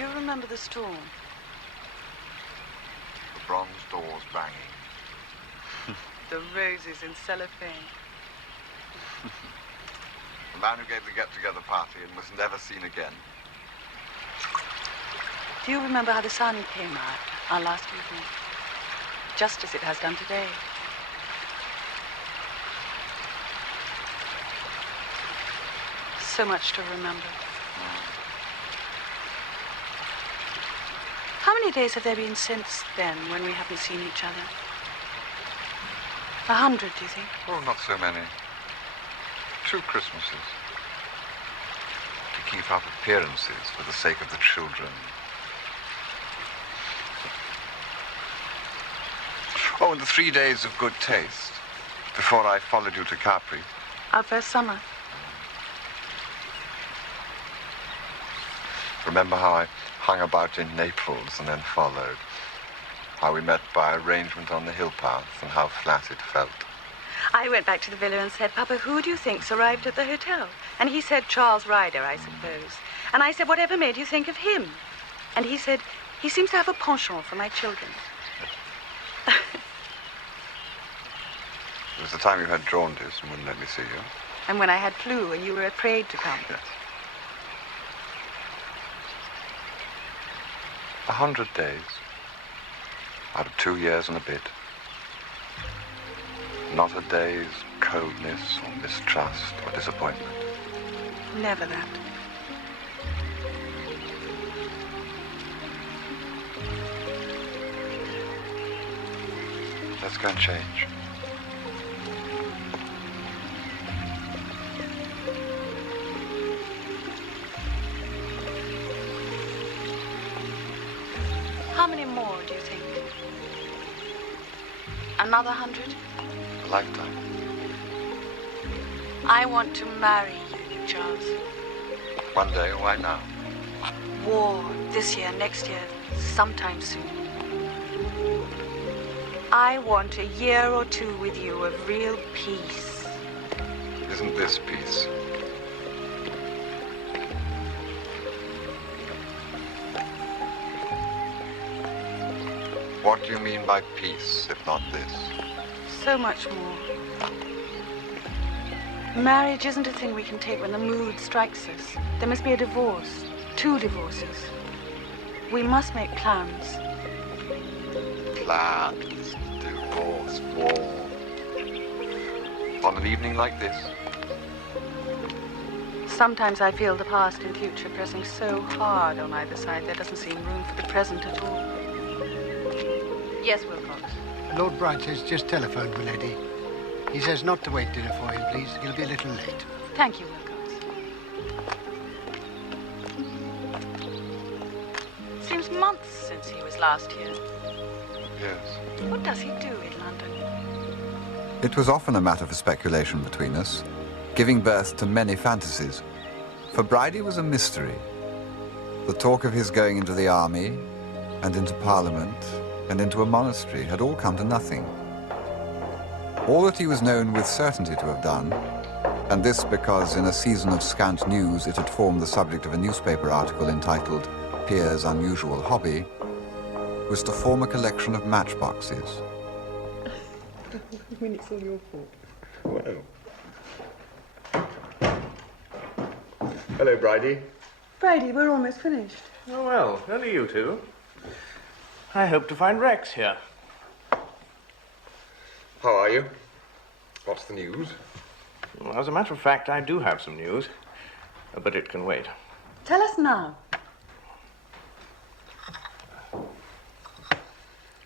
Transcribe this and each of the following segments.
Do you remember the storm? The bronze doors banging. The roses in cellophane. The man who gave the get-together party and was never seen again. Do you remember how the sun came out our last evening? Just as it has done today. So much to remember. How many days have there been since then when we haven't seen each other? 100, do you think? Oh, not so many. 2 Christmases. To keep up appearances for the sake of the children. Oh, and the 3 days of good taste before I followed you to Capri. Our first summer. Remember how I hung about in Naples and then followed? How we met by arrangement on the hill path and how flat it felt. I went back to the villa and said, Papa, who do you think's arrived at the hotel? And he said, Charles Ryder, I suppose. And I said, whatever made you think of him? And he said, he seems to have a penchant for my children. It was the time you had jaundice and wouldn't let me see you. And when I had flu and you were afraid to come. Yes. 100 days. Out of 2 years and a bit. Not a day's coldness or mistrust or disappointment. Never that. Let's go and change. How many more, do you think? Another 100? A lifetime. I want to marry you, Charles. One day, why now? War, this year, next year, sometime soon. I want a year or 2 with you of real peace. Isn't this peace? What do you mean by peace, if not this? So much more. Marriage isn't a thing we can take when the mood strikes us. There must be a divorce. 2 divorces. We must make plans. Plans, divorce, war. On an evening like this? Sometimes I feel the past and future pressing so hard on either side there doesn't seem room for the present at all. Yes, Wilcox. Lord Brideshead's just telephoned, milady. He says not to wait dinner for him, please. He'll be a little late. Thank you, Wilcox. Seems months since he was last here. Yes. What does he do in London? It was often a matter for speculation between us, giving birth to many fantasies. For Bridie was a mystery. The talk of his going into the army, and into Parliament, and into a monastery had all come to nothing. All that he was known with certainty to have done, and this because in a season of scant news it had formed the subject of a newspaper article entitled Pierre's Unusual Hobby, was to form a collection of matchboxes. I mean, it's all your fault. Well. Hello, Bridie. Bridie, we're almost finished. Oh, well, only you two. I hope to find Rex here. How are you? What's the news? Well, as a matter of fact, I do have some news, but it can wait. Tell us now.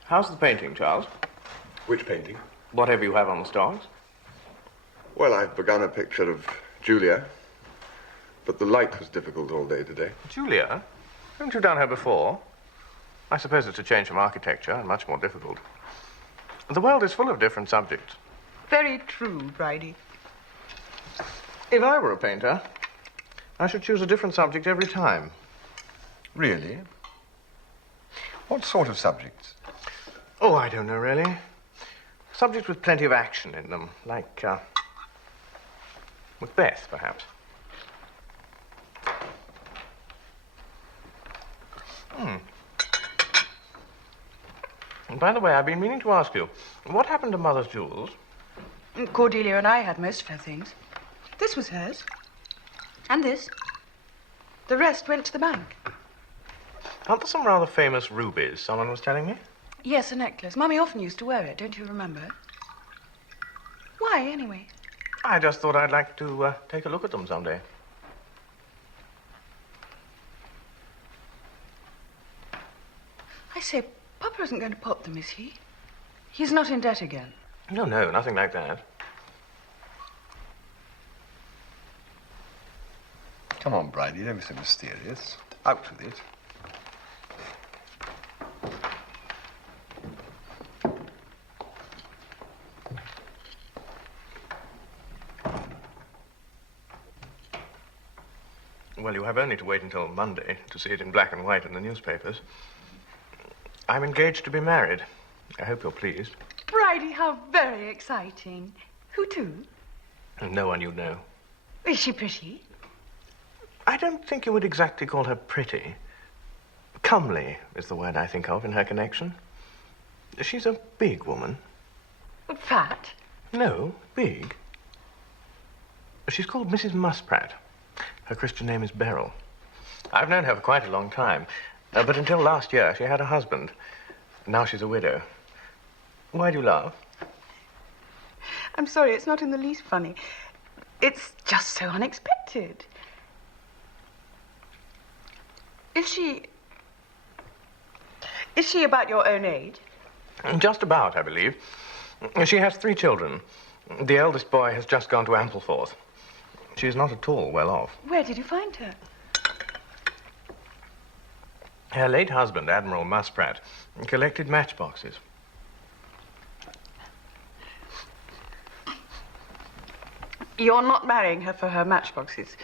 How's the painting, Charles? Which painting? Whatever you have on the stalls. Well, I've begun a picture of Julia, but the light was difficult all day today. Julia? Haven't you done her before? I suppose it's a change from architecture and much more difficult. The world is full of different subjects. Very true, Bridie. If I were a painter, I should choose a different subject every time. Really? What sort of subjects? Oh, I don't know, really. Subjects with plenty of action in them, like, Macbeth, perhaps. And by the way, I've been meaning to ask you, what happened to Mother's jewels? Cordelia and I had most of her things. This was hers. And this. The rest went to the bank. Aren't there some rather famous rubies, someone was telling me? Yes, a necklace. Mummy often used to wear it, don't you remember? Why, anyway? I just thought I'd like to take a look at them someday. I say, Papa isn't going to pop them, is he? He's not in debt again. No, nothing like that. Come on, Bridie, don't be so mysterious. Out with it. Well, you have only to wait until Monday to see it in black and white in the newspapers. I'm engaged to be married. I hope you're pleased. Bridie, how very exciting. Who to? No one you know. Is she pretty? I don't think you would exactly call her pretty. Comely is the word I think of in her connection. She's a big woman. Fat? No, big. She's called Mrs. Musprat. Her Christian name is Beryl. I've known her for quite a long time, but until last year she had a husband. Now she's a widow. Why do you laugh? I'm sorry, it's not in the least funny. It's just so unexpected. Is she about your own age? Just about, I believe. She has 3 children. The eldest boy has just gone to Ampleforth. She is not at all well off. Where did you find her? Her late husband, Admiral Musprat, collected matchboxes. You're not marrying her for her matchboxes?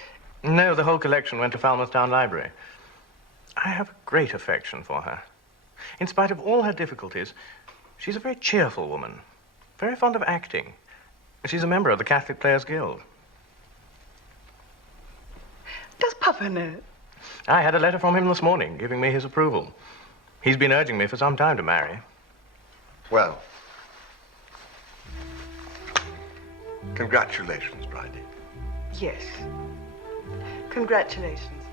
No, the whole collection went to Falmouth Town Library. I have a great affection for her. In spite of all her difficulties, she's a very cheerful woman, very fond of acting. She's a member of the Catholic Players Guild. Does Papa know? I had a letter from him this morning giving me his approval. He's been urging me for some time to marry. Well, congratulations, Bridie. Yes. Congratulations.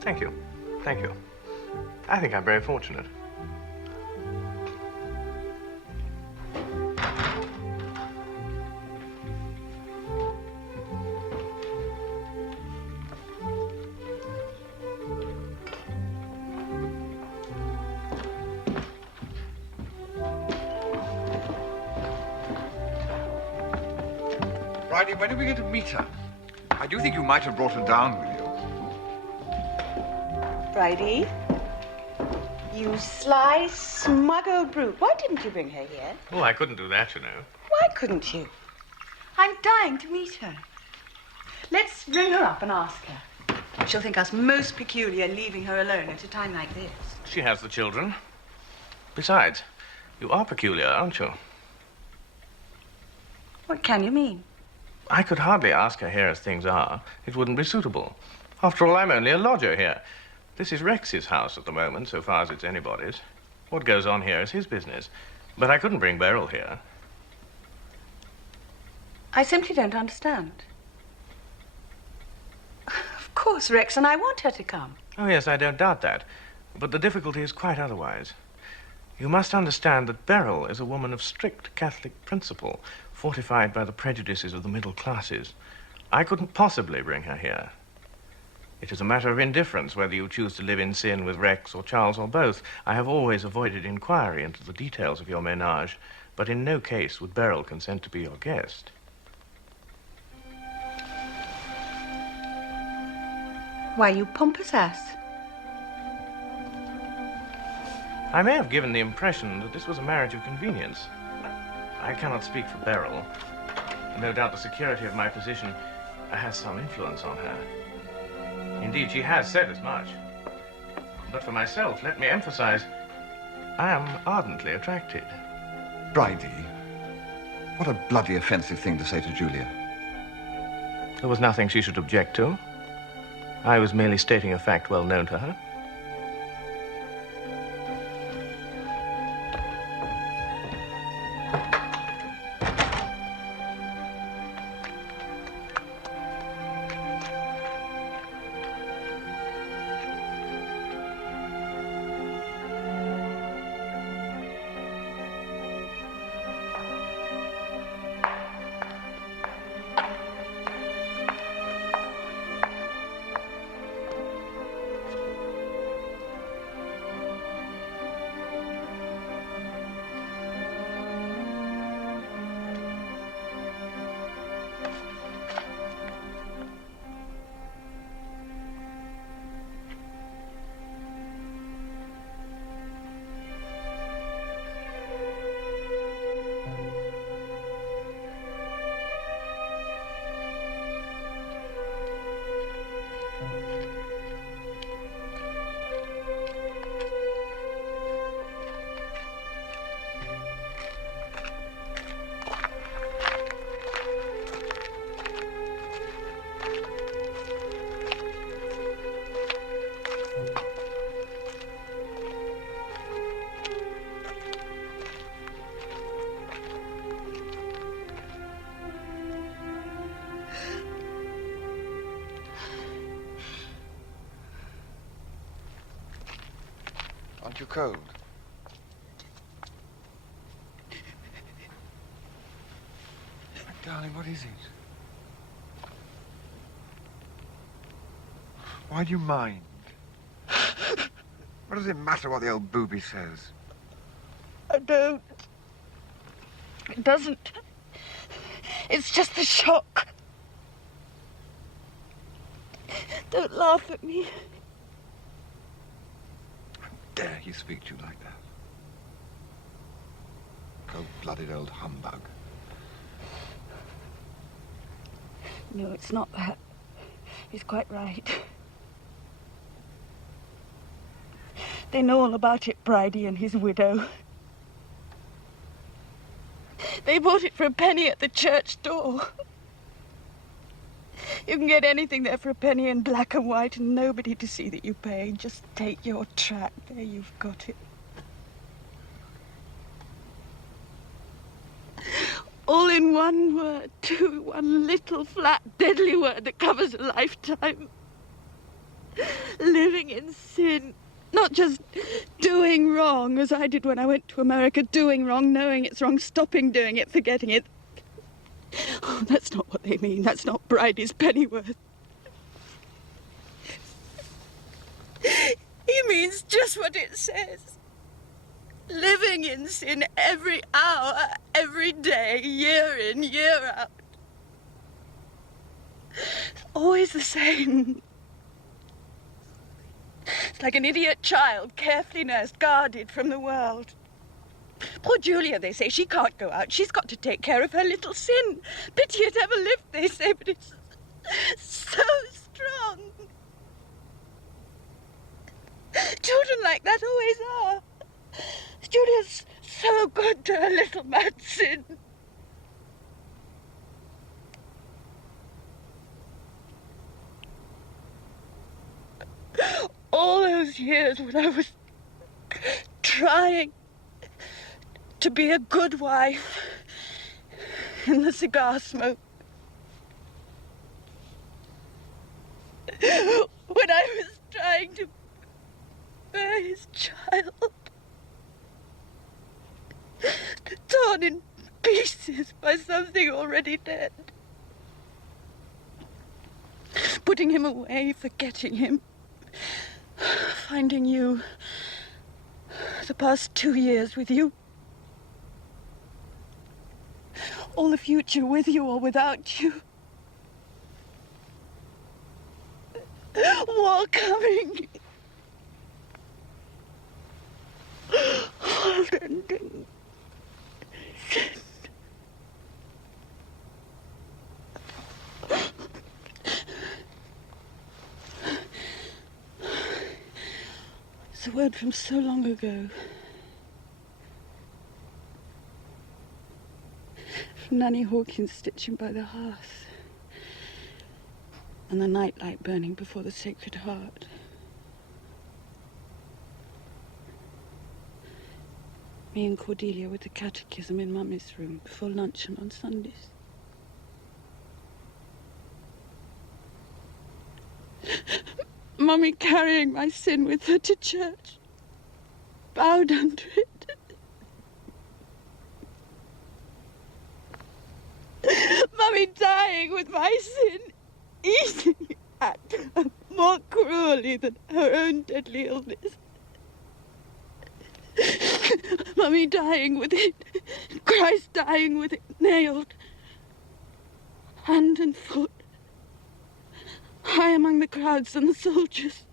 Thank you. Thank you. I think I'm very fortunate. Bridie, when are we going to meet her? I do think you might have brought her down with you. Bridie, you sly, smug old brute. Why didn't you bring her here? Oh, I couldn't do that, you know. Why couldn't you? I'm dying to meet her. Let's ring her up and ask her. She'll think us most peculiar leaving her alone at a time like this. She has the children. Besides, you are peculiar, aren't you? What can you mean? I could hardly ask her here as things are. It wouldn't be suitable. After all, I'm only a lodger here. This is Rex's house at the moment, so far as it's anybody's. What goes on here is his business. But I couldn't bring Beryl here. I simply don't understand. Of course, Rex, and I want her to come. Oh, yes, I don't doubt that. But the difficulty is quite otherwise. You must understand that Beryl is a woman of strict Catholic principle, fortified by the prejudices of the middle classes. I couldn't possibly bring her here. It is a matter of indifference whether you choose to live in sin with Rex or Charles or both. I have always avoided inquiry into the details of your ménage, but in no case would Beryl consent to be your guest. Why, you pompous ass. I may have given the impression that this was a marriage of convenience. I cannot speak for Beryl. No doubt the security of my position has some influence on her. Indeed, she has said as much. But for myself, let me emphasize, I am ardently attracted. Bridie, what a bloody offensive thing to say to Julia. There was nothing she should object to. I was merely stating a fact well known to her. too cold? Darling, what is it? Why do you mind? What does it matter what the old booby says? I don't. It doesn't. It's just the shock. Don't laugh at me. How dare he speak to you like that? Cold-blooded old humbug. No, it's not that. He's quite right. They know all about it, Bridie and his widow. They bought it for a penny at the church door. You can get anything there for a penny in black and white and nobody to see that you pay. Just take your track. There, you've got it. All in one word, too. One little, flat, deadly word that covers a lifetime. Living in sin. Not just doing wrong, as I did when I went to America. Doing wrong, knowing it's wrong, stopping doing it, forgetting it. Oh, that's not what they mean. That's not Bridie's pennyworth. He means just what it says. Living in sin every hour, every day, year in, year out. It's always the same. It's like an idiot child, carefully nursed, guarded from the world. Poor Julia, they say, she can't go out. She's got to take care of her little sin. Pity it ever lived, they say, but it's so strong. Children like that always are. Julia's so good to her little mad sin. All those years when I was trying to be a good wife in the cigar smoke. When I was trying to bear his child. Torn in pieces by something already dead. Putting him away, forgetting him. Finding you. The past 2 years with you. All the future with you or without you. War coming. World ending. It's a word from so long ago. From Nanny Hawkins stitching by the hearth. And the nightlight burning before the Sacred Heart. Me and Cordelia with the catechism in Mummy's room before luncheon on Sundays. Mummy carrying my sin with her to church, bowed under it. Mummy dying with my sin, eating at her more cruelly than her own deadly illness. Mummy dying with it, Christ dying with it, nailed, hand and foot, high among the crowds and the soldiers.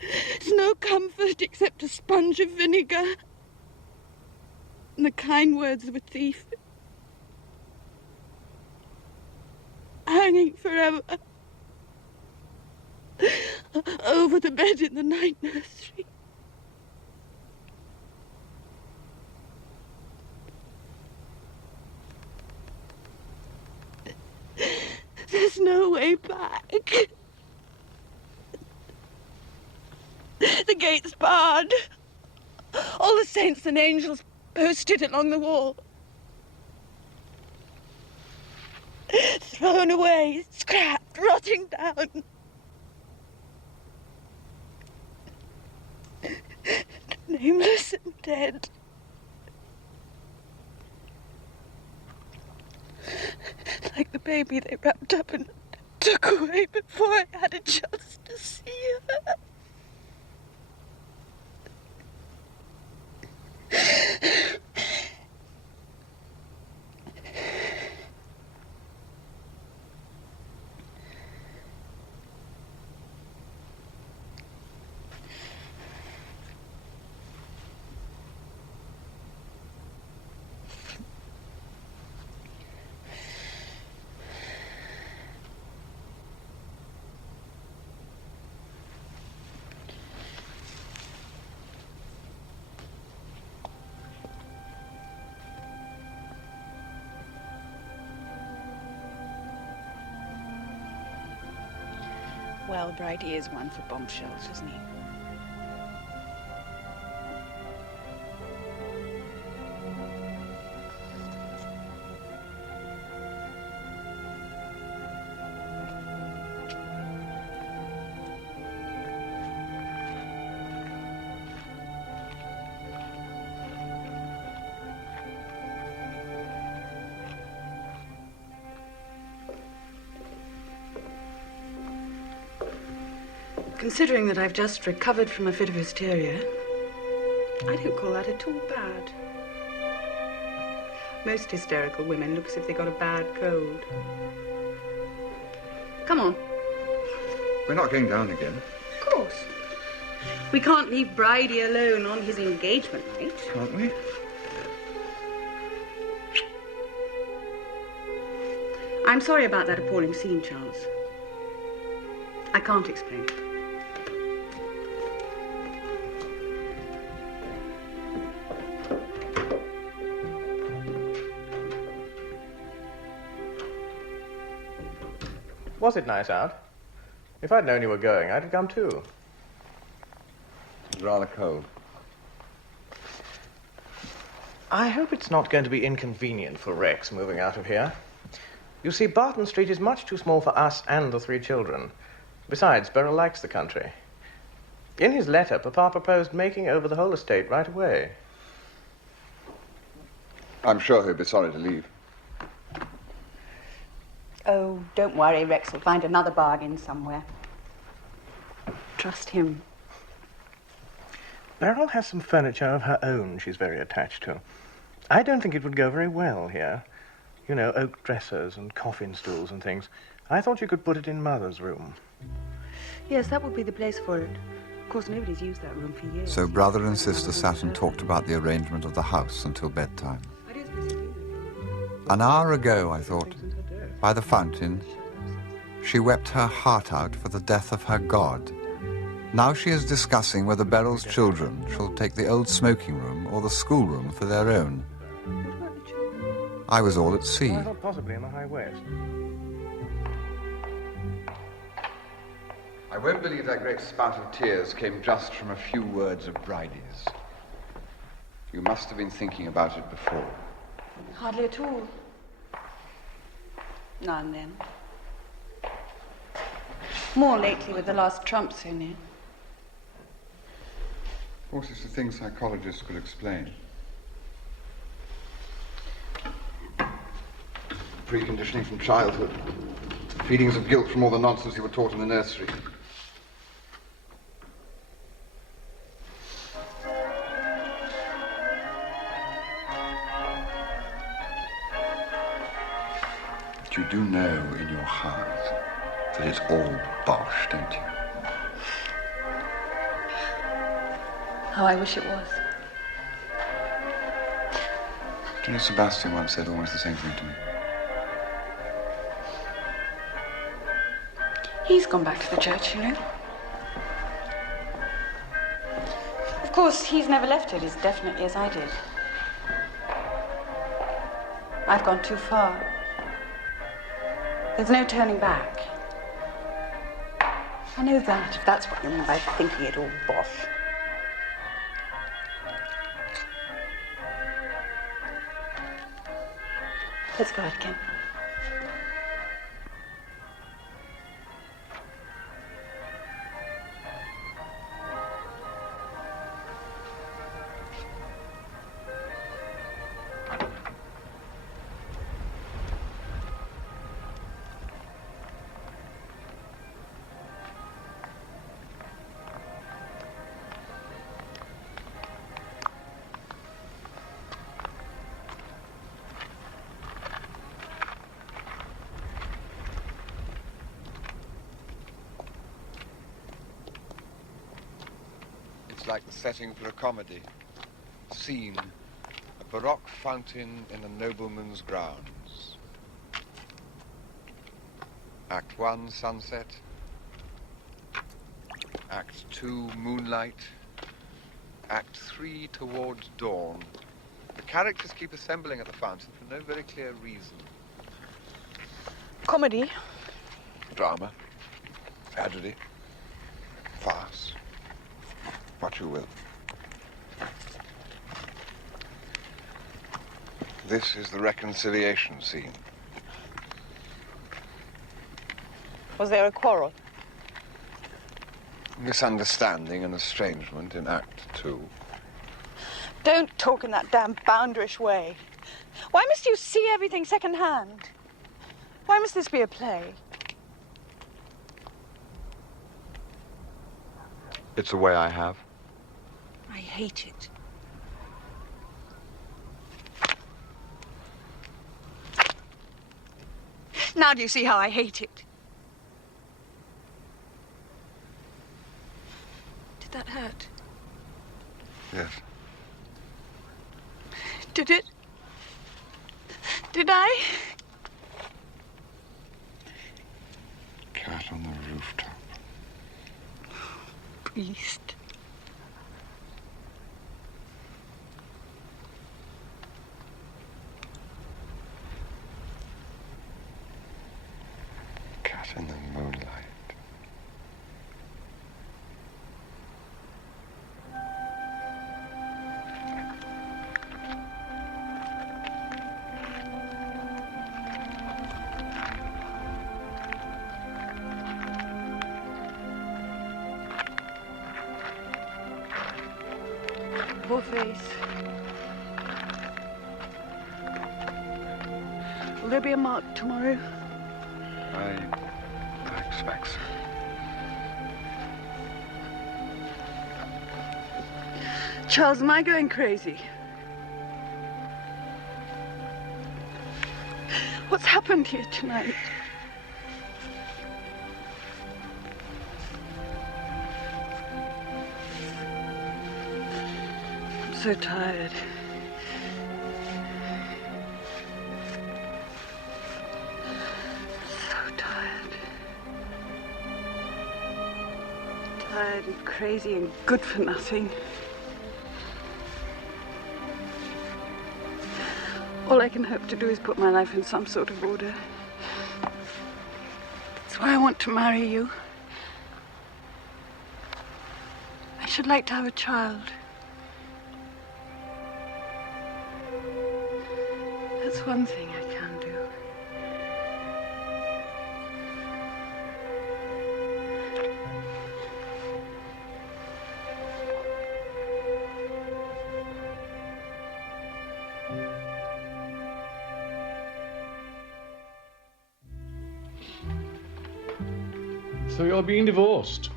There's no comfort except a sponge of vinegar and the kind words of a thief. Hanging forever over the bed in the night nursery. There's no way back. The gate's barred. All the saints and angels posted along the wall. Thrown away, scrapped, rotting down. nameless and dead. Like the baby they wrapped up and took away before I had a chance to see her. Well, Bridie is one for bombshells, isn't he? Considering that I've just recovered from a fit of hysteria, I don't call that at all bad. Most hysterical women look as if they got a bad cold. Come on. We're not going down again. Of course. We can't leave Bridie alone on his engagement night. Can't we? I'm sorry about that appalling scene, Charles. I can't explain. Was it nice out? If I'd known you were going, I'd have come too. It's rather cold. I hope it's not going to be inconvenient for Rex moving out of here. You see, Barton Street is much too small for us and the 3 children. Besides, Beryl likes the country. In his letter, Papa proposed making over the whole estate right away. I'm sure he'll be sorry to leave. Oh, don't worry, Rex will find another bargain somewhere. Trust him. Beryl has some furniture of her own she's very attached to. I don't think it would go very well here. You know, oak dressers and coffin stools and things. I thought you could put it in Mother's room. Yes, that would be the place for it. Of course, nobody's used that room for years. So brother and sister sat and talked about the arrangement of the house until bedtime. An hour ago, I thought, by the fountain, she wept her heart out for the death of her God. Now she is discussing whether Beryl's children shall take the old smoking room or the schoolroom for their own. I was all at sea. I thought possibly in the High West. I won't believe that great spout of tears came just from a few words of Bridie's. You must have been thinking about it before. Hardly at all. Now and then. More lately with the last Trump so near. Of course, it's a thing psychologists could explain. Preconditioning from childhood. Feelings of guilt from all the nonsense you were taught in the nursery. But you do know in your heart that it's all bosh, don't you? How I wish it was. Do you know Sebastian once said almost the same thing to me? He's gone back to the church, you know. Of course, he's never left it as definitely as I did. I've gone too far. There's no turning back. I know that, if that's what you mean by thinking it all bosh. Let's go out again. Looks like the setting for a comedy. Scene, a baroque fountain in a nobleman's grounds. Act 1, sunset. Act 2, moonlight. Act 3, towards dawn. The characters keep assembling at the fountain for no very clear reason. Comedy? Drama, tragedy, farce, what you will. This is the reconciliation scene. Was there a quarrel? Misunderstanding and estrangement in Act 2. Don't talk in that damn bounderish way. Why must you see everything second-hand? Why must this be a play? It's a way I have. I hate it. Now do you see how I hate it? Did that hurt? Yes. Did it? Did I? Cat on the rooftop. Beast. Cat in the moonlight. Poor face. Will there be a mark tomorrow? I expect so. Charles, am I going crazy? What's happened here tonight? I'm so tired. So tired. Tired and crazy and good for nothing. All I can hope to do is put my life in some sort of order. That's why I want to marry you. I should like to have a child. That's one thing I can do. So you're being divorced.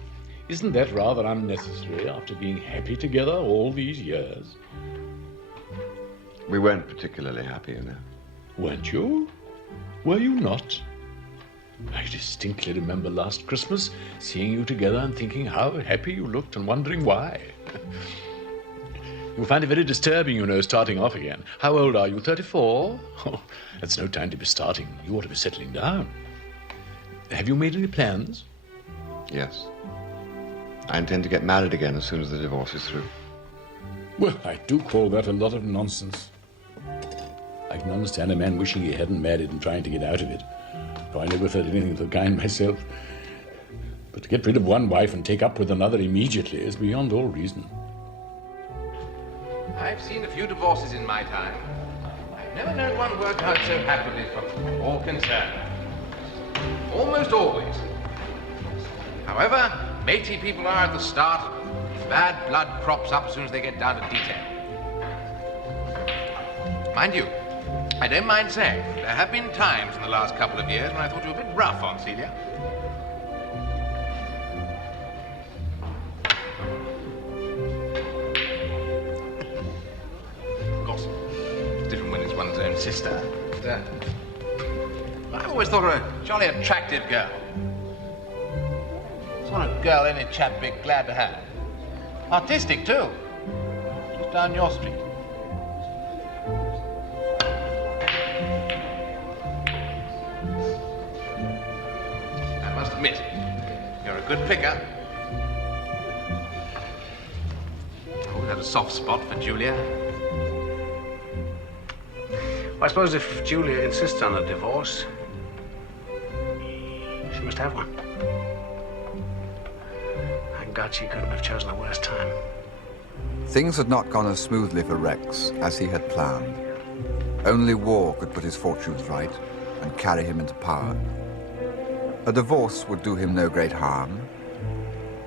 Isn't that rather unnecessary after being happy together all these years? We weren't particularly happy, you know. Weren't you? Were you not? I distinctly remember last Christmas seeing you together and thinking how happy you looked and wondering why. You'll find it very disturbing, you know, starting off again. How old are you, 34? Oh, that's no time to be starting. You ought to be settling down. Have you made any plans? Yes. I intend to get married again as soon as the divorce is through. Well, I do call that a lot of nonsense. I can understand a man wishing he hadn't married and trying to get out of it. For I never felt anything of the kind myself. But to get rid of one wife and take up with another immediately is beyond all reason. I've seen a few divorces in my time. I've never known one work out so happily for all concerned. Almost always. However, matey people are at the start, bad blood crops up as soon as they get down to detail. Mind you, I don't mind saying, there have been times in the last couple of years when I thought you were a bit rough on Celia. Of course, it's different when it's one's own sister. But, I've always thought her a jolly attractive girl. It's not a girl any chap'd be glad to have. Artistic, too. Just down your street. I must admit, you're a good picker. Always had a soft spot for Julia. Well, I suppose if Julia insists on a divorce, she must have one. Thank God she couldn't have chosen a worse time. Things had not gone as smoothly for Rex as he had planned. Only war could put his fortunes right and carry him into power. A divorce would do him no great harm,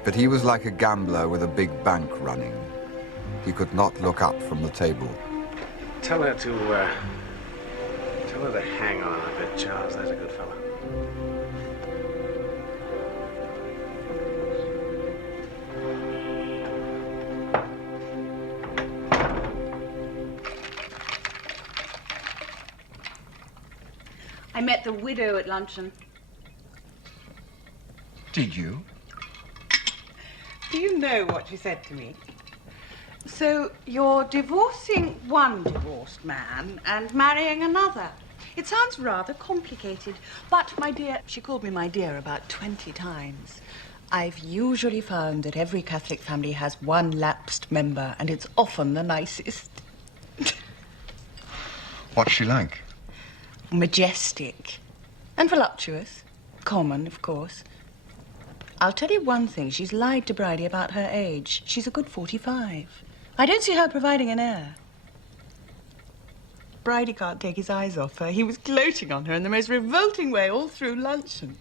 but he was like a gambler with a big bank running. He could not look up from the table. Tell her to hang on a bit, Charles. There's a good fella. I met the widow at luncheon. Did you? Do you know what she said to me? So you're divorcing one divorced man and marrying another. It sounds rather complicated. But, my dear, she called me my dear about 20 times. I've usually found that every Catholic family has one lapsed member, and it's often the nicest. What's she like? Majestic and voluptuous. Common, of course. I'll tell you one thing. She's lied to Bridie about her age. She's a good 45. I don't see her providing an heir. Bridie can't take his eyes off her. He was gloating on her in the most revolting way all through luncheon.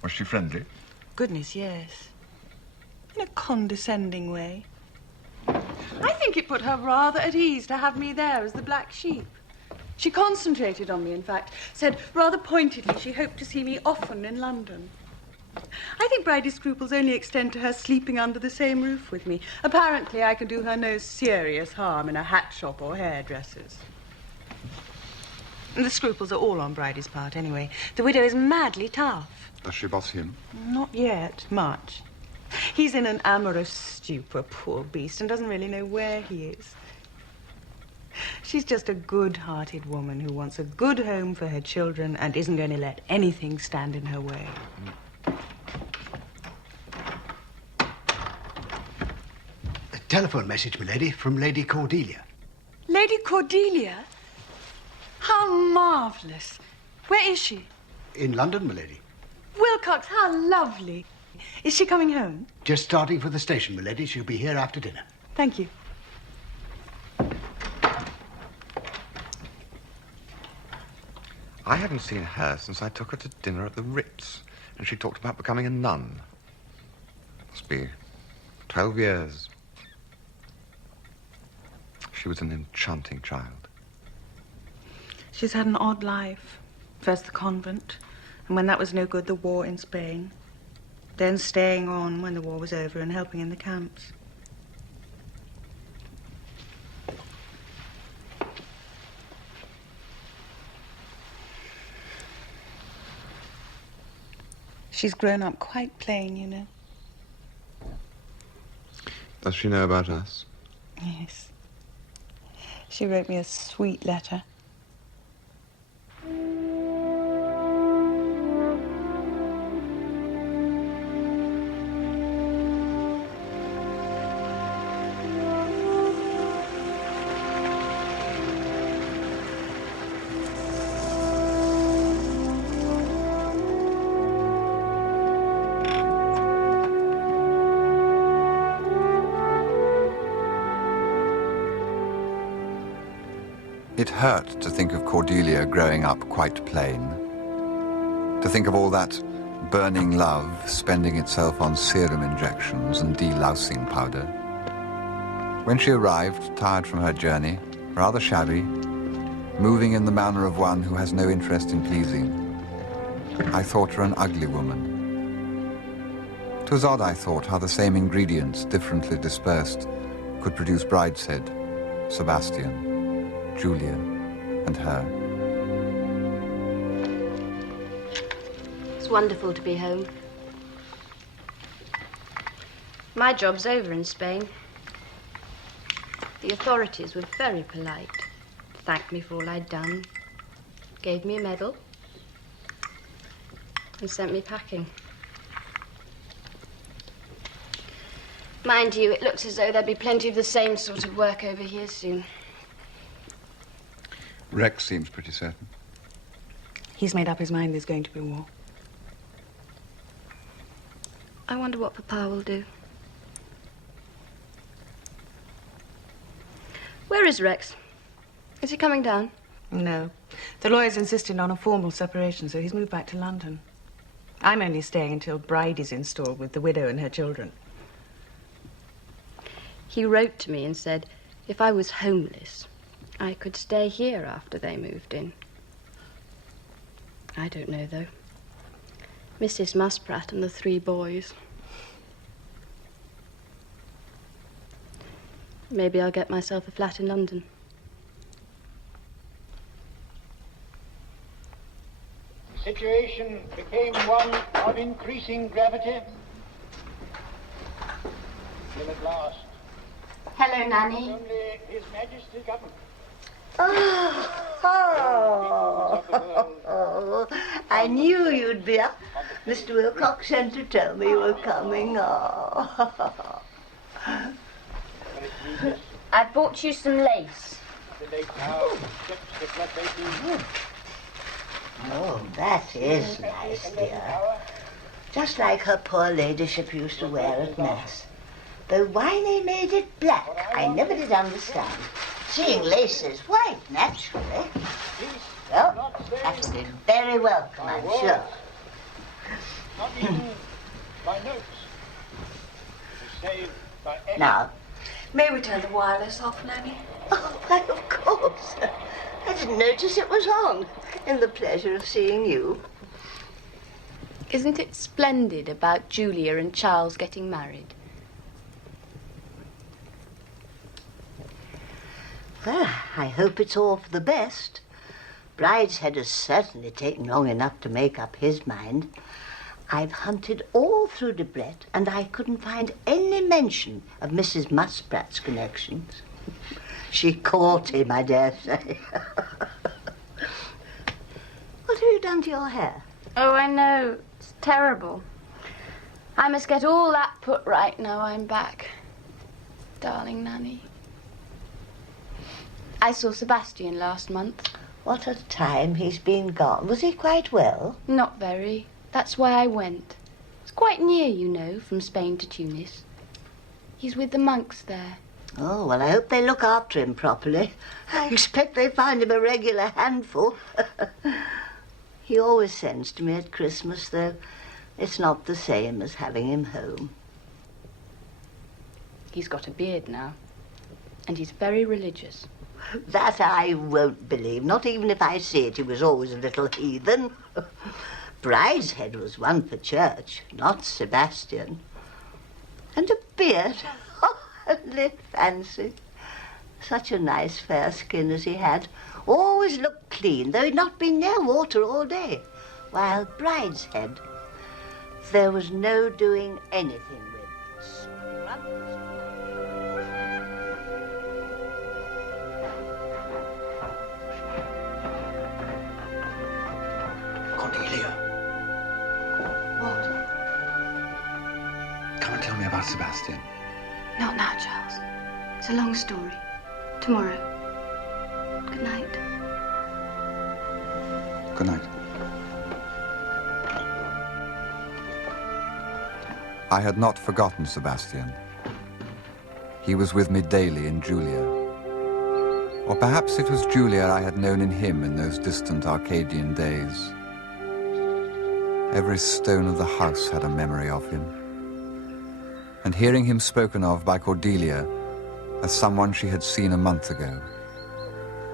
Was she friendly? Goodness, yes. In a condescending way. I think it put her rather at ease to have me there as the black sheep. She concentrated on me, in fact. Said rather pointedly she hoped to see me often in London. I think Bridie's scruples only extend to her sleeping under the same roof with me. Apparently, I can do her no serious harm in a hat shop or hairdresser's. And the scruples are all on Bridie's part, anyway. The widow is madly tough. Does she boss him? Not yet, much. He's in an amorous stupor, poor beast, and doesn't really know where he is. She's just a good-hearted woman who wants a good home for her children and isn't going to let anything stand in her way. A telephone message, milady, from Lady Cordelia. Lady Cordelia? How marvellous. Where is she? In London, milady. Wilcox, how lovely. Is she coming home? Just starting for the station, milady. She'll be here after dinner. Thank you. I haven't seen her since I took her to dinner at the Ritz, and she talked about becoming a nun. Must be 12 years. She was an enchanting child. She's had an odd life. First the convent, and when that was no good, the war in Spain. Then staying on when the war was over and helping in the camps. She's grown up quite plain, you know. Does she know about us? Yes. She wrote me a sweet letter. It hurt to think of Cordelia growing up quite plain. To think of all that burning love spending itself on serum injections and delousing powder. When she arrived, tired from her journey, rather shabby, moving in the manner of one who has no interest in pleasing, I thought her an ugly woman. 'Twas odd, I thought, how the same ingredients, differently dispersed, could produce Brideshead, Sebastian, Julia, and her. It's wonderful to be home. My job's over in Spain. The authorities were very polite. Thanked me for all I'd done. Gave me a medal. And sent me packing. Mind you, it looks as though there'd be plenty of the same sort of work over here soon. Rex seems pretty certain. He's made up his mind there's going to be war. I wonder what Papa will do. Where is Rex? Is he coming down? No. The lawyer's insisted on a formal separation, so he's moved back to London. I'm only staying until Bridie's installed with the widow and her children. He wrote to me and said if I was homeless, I could stay here after they moved in. I don't know, though. Mrs. Musprat and the 3 boys. Maybe I'll get myself a flat in London. The situation became one of increasing gravity. Till at last, Hello, Nanny. only His Majesty's government. Oh, I knew you'd be up. Mr. Wilcox sent to tell me you were coming. Oh. I bought you some lace. The lake now steps the floodbasin. Oh, that is nice, dear. Just like her poor ladyship used to wear at Mass. Though why they made it black, I never did understand. Seeing laces white, naturally. Well, that will be very welcome, I'm sure. Not even by notes. To save by effort. Now, May we turn the wireless off, Nanny? oh, why, of course. I didn't notice it was on. In the pleasure of seeing you. Isn't it splendid about Julia and Charles getting married? Well, I hope it's all for the best. Brideshead has certainly taken long enough to make up his mind. I've hunted all through Debrett, and I couldn't find any mention of Mrs. Musprat's connections. She caught him, I dare say. What have you done to your hair? Oh, I know. It's terrible. I must get all that put right now I'm back. Darling Nanny. I saw Sebastian last month. What a time he's been gone. Was he quite well? Not very. That's why I went. It's quite near, you know, from Spain to Tunis. He's with the monks there. Oh, well, I hope they look after him properly. I expect they find him a regular handful. He always sends to me at Christmas, though it's not the same as having him home. He's got a beard now, and he's very religious. That I won't believe, not even if I see it. He was always a little heathen. Brideshead was one for church, not Sebastian. And a beard. Oh, only fancy. Such a nice fair skin as he had. Always looked clean, though he'd not been near water all day. While Brideshead, there was no doing anything with. Scrubbed. Cordelia. What? Come and tell me about Sebastian. Not now, Charles. It's a long story. Tomorrow. Good night. Good night. I had not forgotten Sebastian. He was with me daily in Julia. Or perhaps it was Julia I had known in him in those distant Arcadian days. Every stone of the house had a memory of him. And hearing him spoken of by Cordelia as someone she had seen a month ago,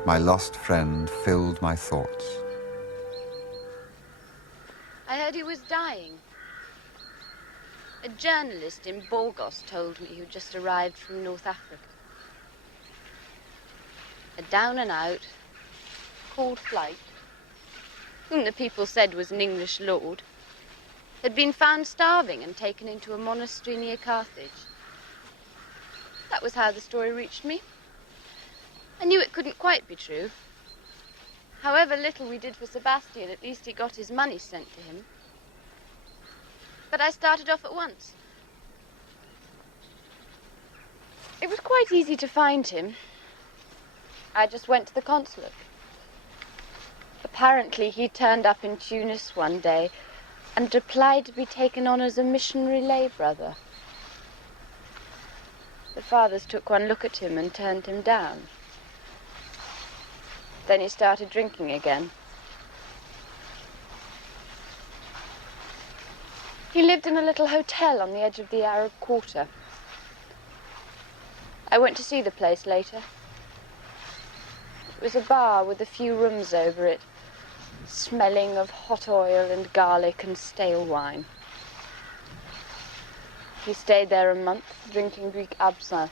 my lost friend filled my thoughts. I heard he was dying. A journalist in Burgos told me who'd just arrived from North Africa. A down-and-out, called Flight, whom the people said was an English lord, had been found starving and taken into a monastery near Carthage. That was how the story reached me. I knew it couldn't quite be true. However little we did for Sebastian, at least he got his money sent to him. But I started off at once. It was quite easy to find him. I just went to the consulate. Apparently, he turned up in Tunis one day and applied to be taken on as a missionary lay brother. The fathers took one look at him and turned him down. Then he started drinking again. He lived in a little hotel on the edge of the Arab Quarter. I went to see the place later. It was a bar with a few rooms over it, smelling of hot oil and garlic and stale wine. He stayed there a month, drinking Greek absinthe.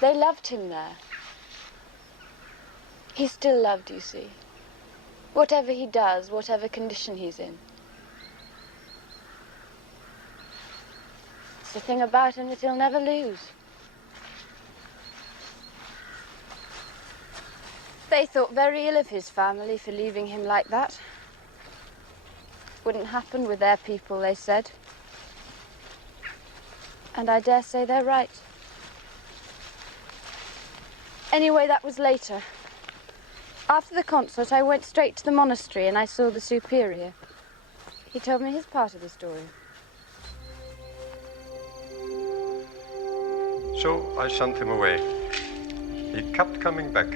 They loved him there. He's still loved, you see. Whatever he does, whatever condition he's in. It's the thing about him that he'll never lose. They thought very ill of his family for leaving him like that. Wouldn't happen with their people, they said. And I dare say they're right. Anyway, that was later. After the concert, I went straight to the monastery and I saw the superior. He told me his part of the story. So I sent him away. He kept coming back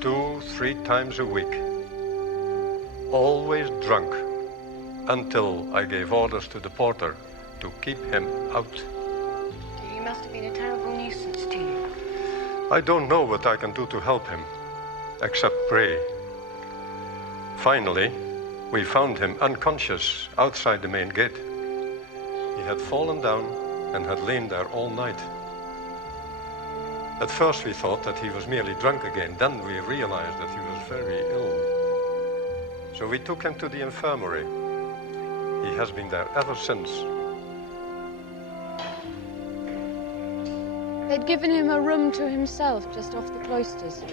2-3 times a week. Always drunk, until I gave orders to the porter to keep him out. He must have been a terrible nuisance to you. I don't know what I can do to help him, except pray. Finally, we found him unconscious outside the main gate. He had fallen down and had lain there all night. At first we thought that he was merely drunk again. Then we realized that he was very ill. So we took him to the infirmary. He has been there ever since. They'd given him a room to himself just off the cloisters.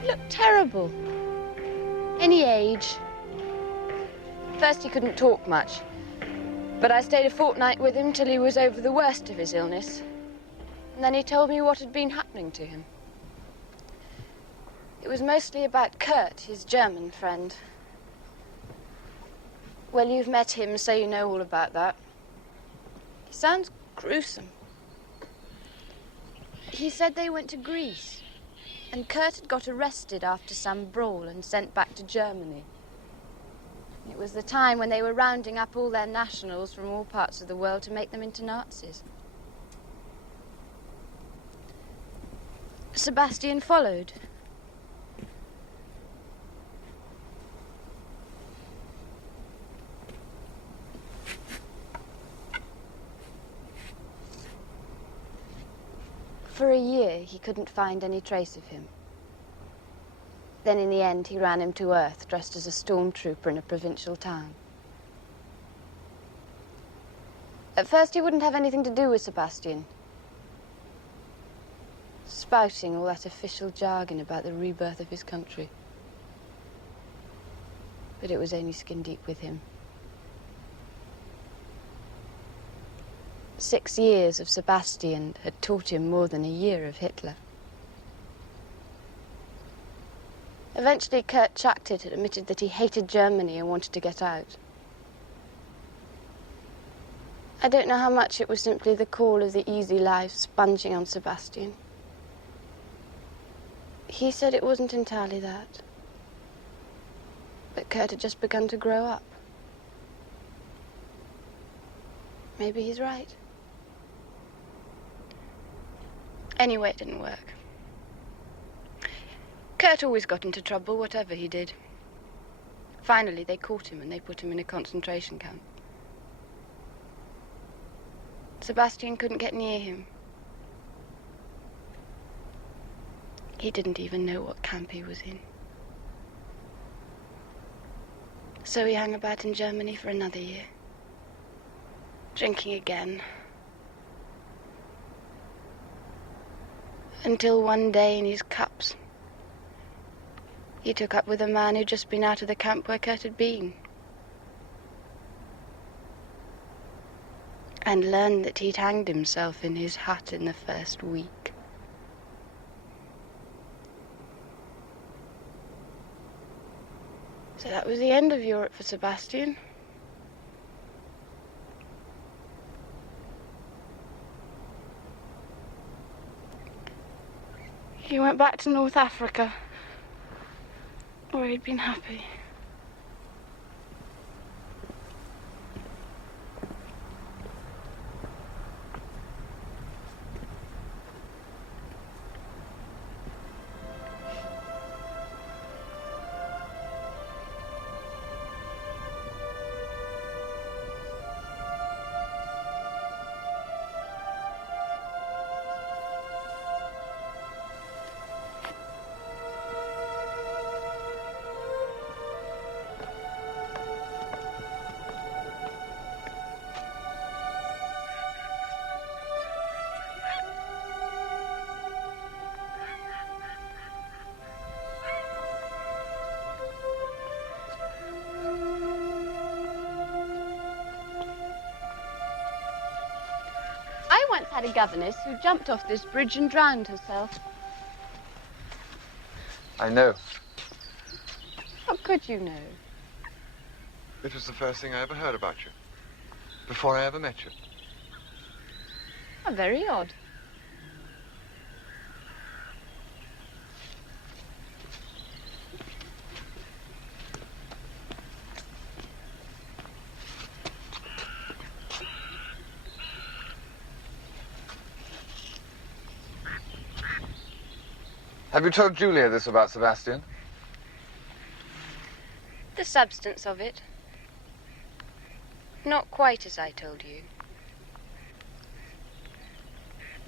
He looked terrible. Any age. First he couldn't talk much, but I stayed a fortnight with him till he was over the worst of his illness. And then he told me what had been happening to him. It was mostly about Kurt, his German friend. Well, you've met him, so you know all about that. He sounds gruesome. He said they went to Greece, and Kurt had got arrested after some brawl and sent back to Germany. It was the time when they were rounding up all their nationals from all parts of the world to make them into Nazis. Sebastian followed. For a year, he couldn't find any trace of him. Then in the end, he ran him to earth, dressed as a stormtrooper in a provincial town. At first, he wouldn't have anything to do with Sebastian, spouting all that official jargon about the rebirth of his country. But it was only skin deep with him. 6 years of Sebastian had taught him more than a year of Hitler. Eventually, Kurt chucked it and admitted that he hated Germany and wanted to get out. I don't know how much it was simply the call of the easy life sponging on Sebastian. He said it wasn't entirely that. But Kurt had just begun to grow up. Maybe he's right. Anyway, it didn't work. Kurt always got into trouble, whatever he did. Finally, they caught him and they put him in a concentration camp. Sebastian couldn't get near him. He didn't even know what camp he was in. So he hung about in Germany for another year, drinking again. Until one day in his cups, he took up with a man who'd just been out of the camp where Kurt had been. And learned that he'd hanged himself in his hut in the first week. So that was the end of Europe for Sebastian. He went back to North Africa, where he'd been happy. I once had a governess who jumped off this bridge and drowned herself. I know. How could you know? It was the first thing I ever heard about you. Before I ever met you. How very odd. Have you told Julia this about Sebastian? The substance of it. Not quite as I told you.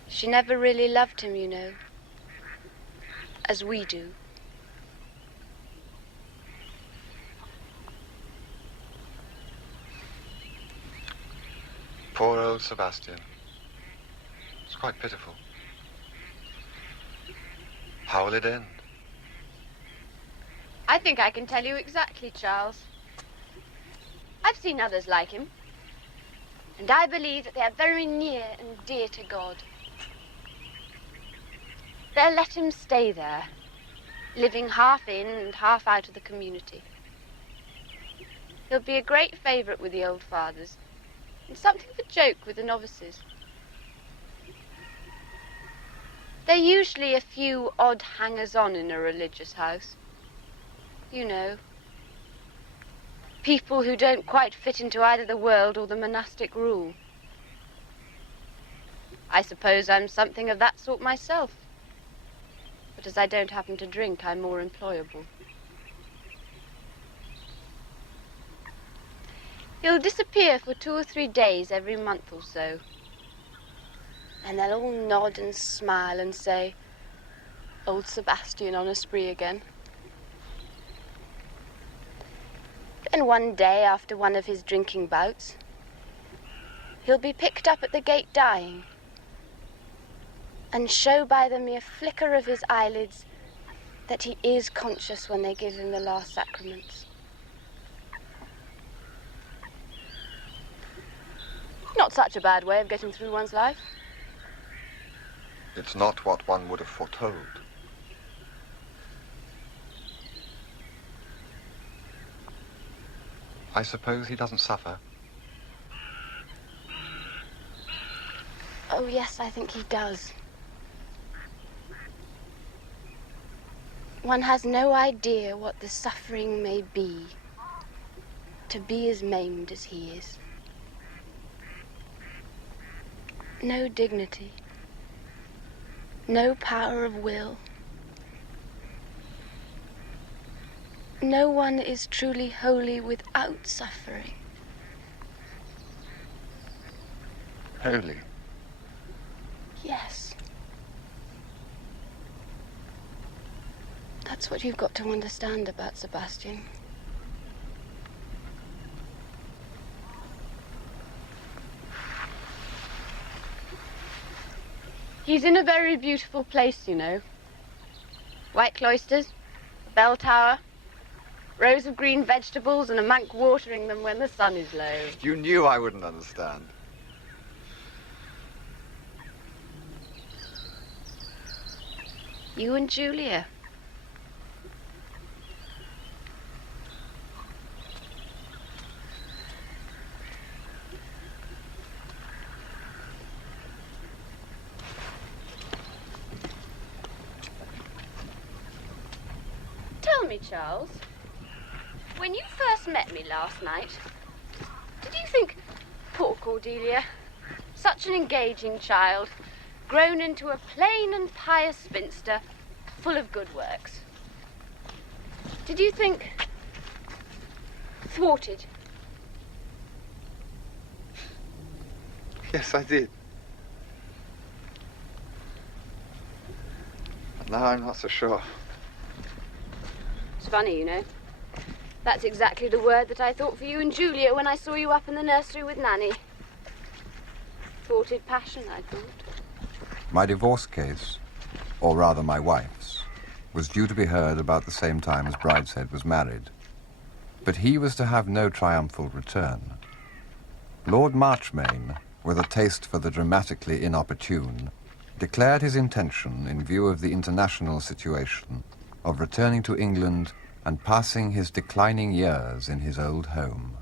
She never really loved him, you know. As we do. Poor old Sebastian. It's quite pitiful. How will it end? I think I can tell you exactly, Charles. I've seen others like him. And I believe that they are very near and dear to God. They'll let him stay there, living half in and half out of the community. He'll be a great favourite with the old fathers, and something of a joke with the novices. There are usually a few odd hangers-on in a religious house. You know, people who don't quite fit into either the world or the monastic rule. I suppose I'm something of that sort myself. But as I don't happen to drink, I'm more employable. He'll disappear for 2 or 3 days every month or so. And they'll all nod and smile and say, "Old Sebastian on a spree again." Then one day, after one of his drinking bouts, he'll be picked up at the gate dying and show by the mere flicker of his eyelids that he is conscious when they give him the last sacraments. Not such a bad way of getting through one's life. It's not what one would have foretold. I suppose he doesn't suffer. Oh, yes, I think he does. One has no idea what the suffering may be to be as maimed as he is. No dignity. No power of will. No one is truly holy without suffering. Holy? Yes. That's what you've got to understand about Sebastian. He's in a very beautiful place, you know. White cloisters, a bell tower, rows of green vegetables, and a monk watering them when the sun is low. You knew I wouldn't understand. You and Julia. Tell me, Charles, when you first met me last night, did you think, poor Cordelia, such an engaging child, grown into a plain and pious spinster, full of good works? Did you think thwarted? Yes, I did. But now I'm not so sure. It's funny, you know. That's exactly the word that I thought for you and Julia when I saw you up in the nursery with Nanny. Thwarted passion, I thought. My divorce case, or rather my wife's, was due to be heard about the same time as Brideshead was married. But he was to have no triumphal return. Lord Marchmain, with a taste for the dramatically inopportune, declared his intention, in view of the international situation, of returning to England and passing his declining years in his old home.